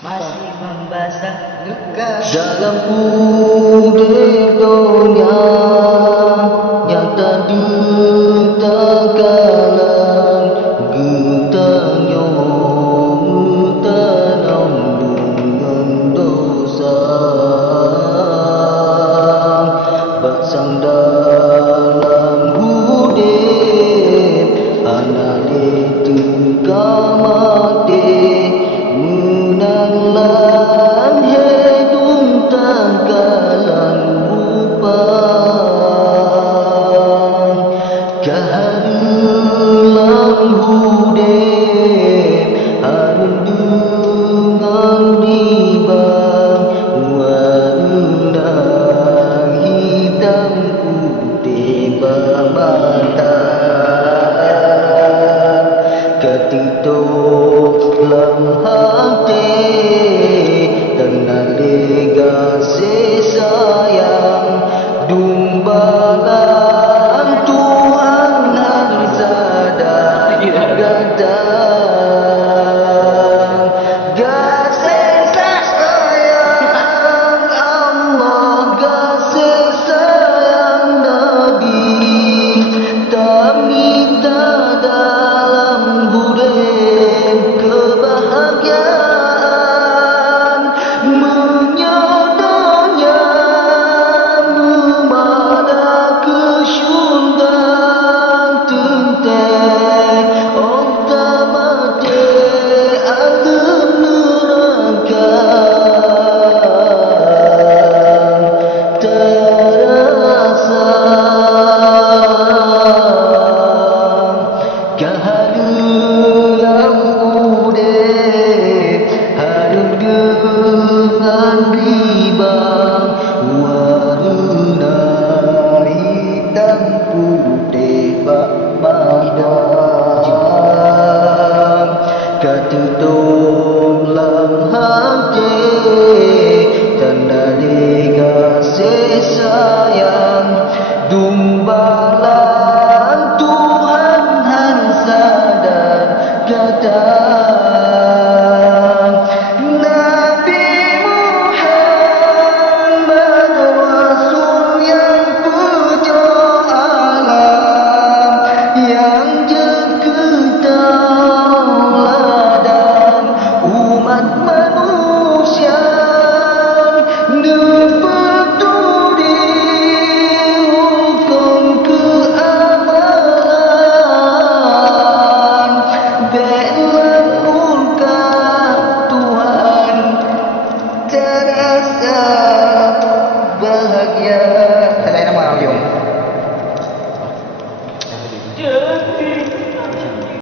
masih membasah luka dalam udara dunia nyata duta kalang getanya tanam dengan dosa baksang dalam hudip anak itu kamate menanglah hidup tangkalan rupa keharulan hudip harun dengan riba warna hitam putih bermata ketitup dalam hati tenang kasih sayang dumbalan Tuhan harus sadar gadang kasih sayang Allah kasih sayang Nabi tak minta dalam huruf kebahagiaan menyodornya memada ke syurga tentang otomatik adem neraka terasa keharulan udip harum dengan riba warna hitam putih bak badan ketutup dalam hati tanda dikasih sayang dumbalan Tuhan harus sadar kata